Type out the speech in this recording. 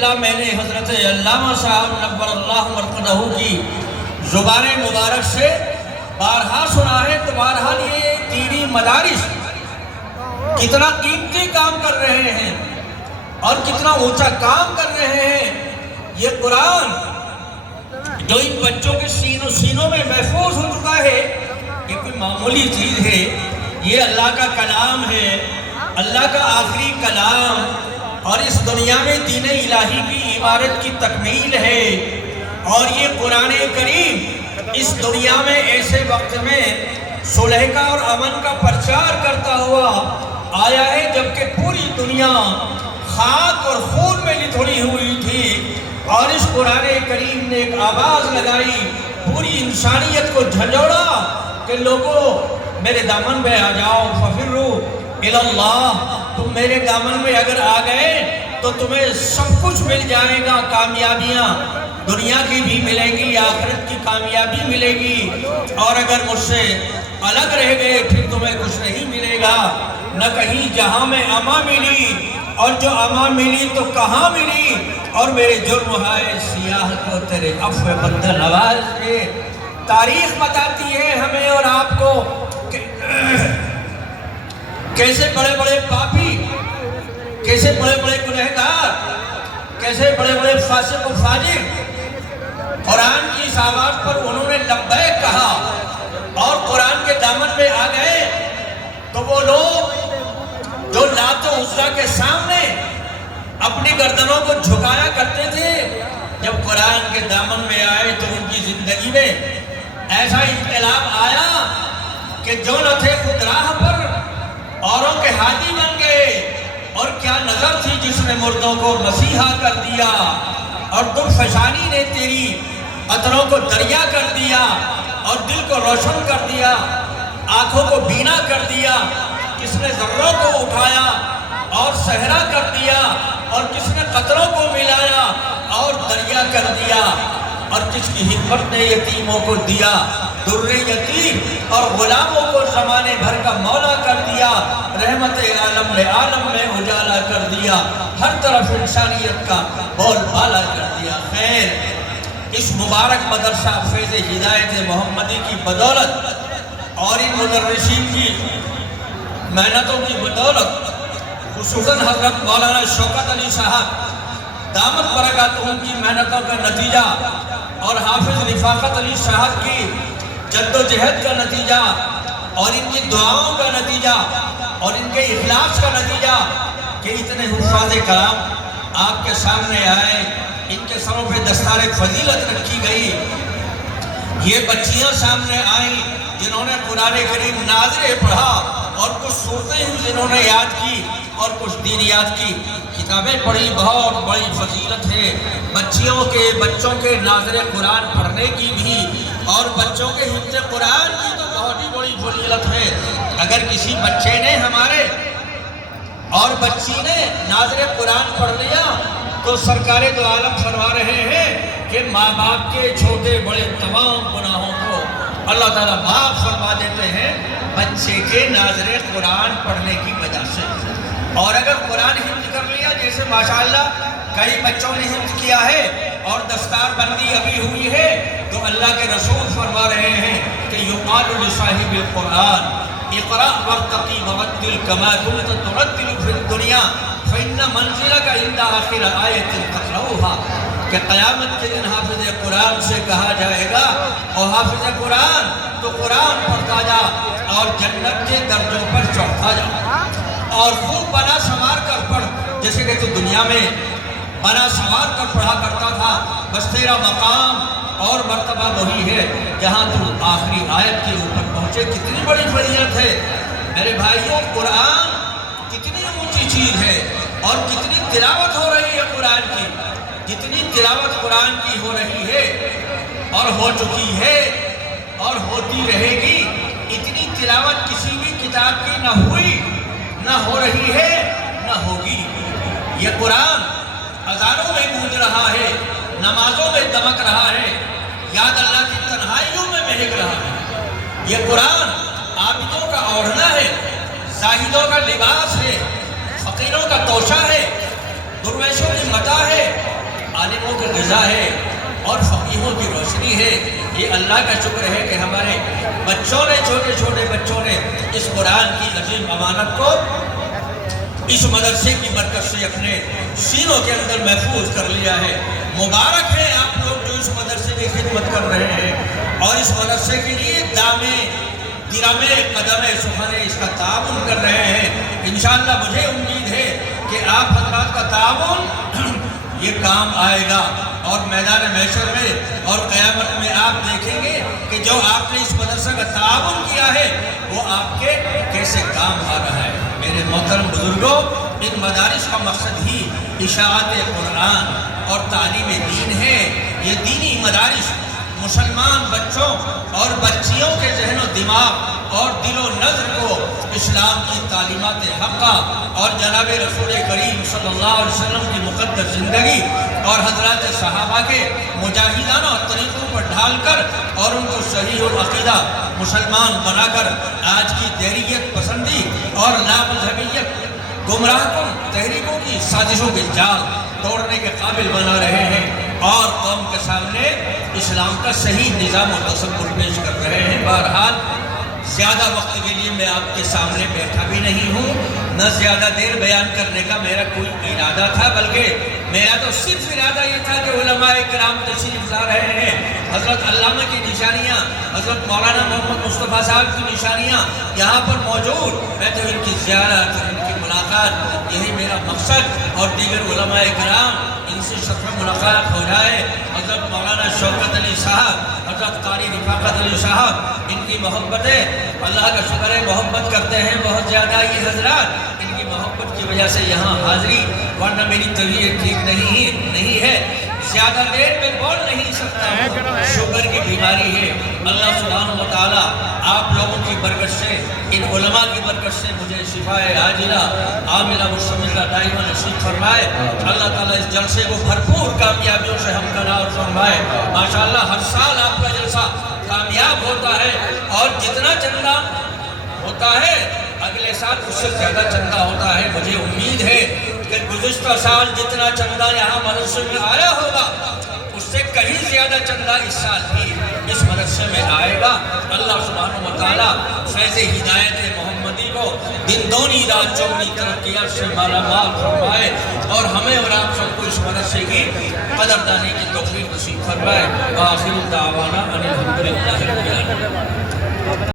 میں نے حضرت علامہ صاحب نبر اللہ مرقدہ کی زبان مبارک سے بارہا سنا ہے تو بارہا یہ دینی مدارس کتنا قیمتی کام کر رہے ہیں اور کتنا اونچا کام کر رہے ہیں۔ یہ قرآن جو ان بچوں کے سینوں میں محفوظ ہو چکا ہے، یہ کوئی معمولی چیز ہے، یہ اللہ کا کلام ہے، اللہ کا آخری کلام، اور اس دنیا میں دین الہی کی عبارت کی تکمیل ہے۔ اور یہ قرآن کریم اس دنیا میں ایسے وقت میں صلح کا اور امن کا پرچار کرتا ہوا آیا ہے جبکہ پوری دنیا خاک اور خون میں لتھڑی ہوئی تھی، اور اس قرآن کریم نے ایک آواز لگائی، پوری انسانیت کو جھنجھوڑا کہ لوگوں میرے دامن میں آ جاؤ، ففروا الی اللہ، تم میرے دامن میں اگر آ گئے تو تمہیں سب کچھ مل جائے گا، کامیابیاں دنیا کی بھی ملیں گی، آخرت کی کامیابی ملے گی، اور اگر مجھ سے الگ رہ گئے پھر تمہیں کچھ نہیں ملے گا، نہ کہیں جہاں میں اما ملی، اور جو اما ملی تو کہاں ملی، اور میرے جرم ہائے سیاہ کو تیرے عفو بندہ نواز سے۔ تاریخ بتاتی ہے ہمیں اور آپ کو کہ کیسے بڑے بڑے پاپی، کیسے بڑے بڑے گنہگار، کیسے بڑے بڑے فاسق و فاجر قرآن کی اس آواز پر انہوں نے لبیک کہا اور قرآن کے دامن میں آ گئے۔ تو وہ لوگ جو لات و عزا کے سامنے اپنی گردنوں کو جھکایا کرتے تھے، جب قرآن کے دامن میں آئے تو ان کی زندگی میں ایسا انقلاب آیا کہ جو نہ تھے خود راہ پر اوروں کے ہادی بن گئے۔ اور کیا نظر تھی جس نے مردوں کو مسیحا کر دیا، اور درفشانی نے تیری قطروں کو دریا کر دیا، اور دل کو روشن کر دیا، آنکھوں کو بینا کر دیا، کس نے ذروں کو اٹھایا اور صحرا کر دیا، اور کس نے قطروں کو ملایا اور دریا کر دیا، اور کس کی حکمت نے یتیموں کو دیا در یتیم، اور غلاموں کو زمانے بھر کا مولا کر دیا، رحمت عالم عالم میں اجالا کر دیا، ہر طرف انسانیت کا بول بالا کر دیا۔ خیر، اس مبارک مدرسہ فیض ہدایت محمدی کی بدولت اور ان مدرسین کی محنتوں کی بدولت، خصوصاً حضرت مولانا شوکت علی صاحب دامت برکاتہم کی محنتوں کا نتیجہ، اور حافظ رفاقت علی صاحب کی جد و جہد کا نتیجہ، اور ان کی دعاؤں کا نتیجہ، اور ان کے اخلاص کا نتیجہ کہ اتنے حفاظ کرام آپ کے سامنے آئے، ان کے سروں پہ دستار فضیلت رکھی گئی، یہ بچیاں سامنے آئیں جنہوں نے قرآن کریم ناظرے پڑھا، اور کچھ صورتیں ہی جنہوں نے یاد کی، اور کچھ دینیات کی کتابیں پڑھی۔ بہت بڑی فضیلت ہے بچوں کے ناظر قرآن پڑھنے کی بھی، اور بچوں کے حفظ قرآن کی تو بہت ہی بڑی فضیلت ہے۔ اگر کسی بچے نے ہمارے اور بچی نے ناظر قرآن پڑھ لیا تو سرکار دو عالم فرما رہے ہیں کہ ماں باپ کے چھوٹے بڑے تمام گناہوں کو اللہ تعالیٰ معاف فرما دیتے ہیں بچے کے ناظر قرآن پڑھنے کی وجہ سے۔ اور اگر قرآن حفظ کر لیا، جیسے ماشاءاللہ کئی بچوں نے حفظ کیا ہے اور دستار بندی ابھی ہوئی ہے، تو اللہ کے رسول فرما رہے ہیں کہ یقال لصاحب القرآن اقرأ وارتقی ورتل کما کنت ترتل فی الدنیا فإن منزلک عند آخر آیت تقرأها، کہ قیامت کے دن حافظ قرآن سے کہا جائے گا، اور حافظ قرآن تو قرآن پڑھتا جا اور جنت کے درجوں پر چڑھتا جا، اور خوب بنا سنوار کر پڑھ، جیسے کہ تو دنیا میں بنا سنوار کر پڑھا کرتا تھا، بس تیرا مقام اور مرتبہ وہی ہے جہاں تو آخری آیت کے اوپر پہنچے۔ کتنی بڑی فضیلت ہے میرے بھائیوں، قرآن کتنی اونچی چیز ہے، اور کتنی تلاوت ہو رہی ہے قرآن کی، جتنی تلاوت قرآن کی ہو رہی ہے اور ہو چکی ہے اور ہوتی رہے گی، اتنی تلاوت کسی بھی کتاب کی نہ ہوئی، نہ ہو رہی ہے، نہ ہوگی۔ یہ قرآن اذانوں میں گونج رہا ہے، نمازوں میں دمک رہا ہے، یاد اللہ کی تنہائیوں میں مہک رہا ہے۔ یہ قرآن عابدوں کا اوڑھنا ہے، زاہدوں کا لباس ہے، فقیروں کا توشہ ہے، درویشوں کی متاع ہے، غذا ہے اور فقیہوں کی روشنی ہے۔ یہ اللہ کا شکر ہے کہ ہمارے بچوں نے، چھوٹے چھوٹے بچوں نے اس قرآن کی عظیم امانت کو اس مدرسے کی برکت سے اپنے سینوں کے اندر محفوظ کر لیا ہے۔ مبارک ہے آپ لوگ جو اس مدرسے کی خدمت کر رہے ہیں اور اس مدرسے کے لیے دامے گرامے قدمے سخنے اس کا تعاون کر رہے ہیں۔ انشاءاللہ مجھے امید ہے کہ آپ حضرات کا تعاون یہ کام آئے گا اور میدان محشر میں اور قیامت میں آپ دیکھیں گے کہ جو آپ نے اس مدرسہ کا تعاون کیا ہے وہ آپ کے کیسے کام آ رہا ہے۔ میرے محترم بزرگوں، ان مدارس کا مقصد ہی اشاعت قرآن اور تعلیم دین ہے۔ یہ دینی مدارس مسلمان بچوں اور بچیوں کے ذہن و دماغ اور دل و نظر کو اسلام کی تعلیمات حقہ اور جناب رسول کریم صلی اللہ علیہ وسلم کی مقدس زندگی اور حضرات صحابہ کے مجاہدانہ طریقوں پر ڈھال کر اور ان کو صحیح العقیدہ مسلمان بنا کر آج کی دہریت پسندی اور لامذہبیت گمراہ کن تحریکوں کی سازشوں کے جال توڑنے کے قابل بنا رہے ہیں اور قوم کے سامنے اسلام کا صحیح نظام و تصور پیش کر رہے ہیں۔ بہرحال زیادہ وقت کے لیے میں آپ کے سامنے بیٹھا بھی نہیں ہوں، نہ زیادہ دیر بیان کرنے کا میرا کوئی ارادہ تھا، بلکہ میرا تو صرف ارادہ یہ تھا کہ علماء کرام تشریف لا رہے ہیں، حضرت علامہ کی نشانیاں، حضرت مولانا محمد مصطفیٰ صاحب کی نشانیاں یہاں پر موجود، میں تو ان کی زیارت اور ان کی ملاقات یہی میرا مقصد، اور دیگر علماء کرام ان سے شرف ملاقات ہو جائے۔ حضرت مولانا شوکت علی صاحب، حضرت قاری رفاقت علی صاحب، ان کی محبتیں اللہ کا شکر ہے محبت کرتے ہیں بہت زیادہ یہ حضرات، ان کی محبت کی وجہ سے یہاں حاضری، ورنہ میری طبیعت ٹھیک نہیں ہے، زیادہ دیر میں بول نہیں سکتا ہوں، شوگر کی بیماری ہے۔ اللہ سبحانہ وتعالی آپ لوگوں کی برکت سے، ان علماء کی برکت سے مجھے شفاء عاجلہ عاملہ مستمرہ دائمہ نصیب فرمائے۔ اللہ تعالیٰ اس جلسے کو بھرپور کامیابیوں سے ہمکنار فرمائے۔ ماشاءاللہ ہر سال آپ کا جلسہ کامیاب ہوتا ہے اور جتنا چندہ ہوتا ہے اگلے سال اس سے زیادہ چندہ ہوتا ہے۔ مجھے امید ہے کہ گزشتہ سال جتنا چندہ یہاں مدرسے میں آیا ہوگا اس سے کہیں زیادہ چندہ اس سال بھی اس مدرسے میں آئے گا۔ اللہ سبحانہ وتعالی فیض ہدایت محمدی کو دن دونی رات چوگنی ترقیات سے مالا مال فرمائے اور ہمیں اور آپ سب کو اس مدرسے کی قدردانی کی توفیق نصیب فرمائے۔ وآخر دعوانا ان الحمدللہ رب العالمین۔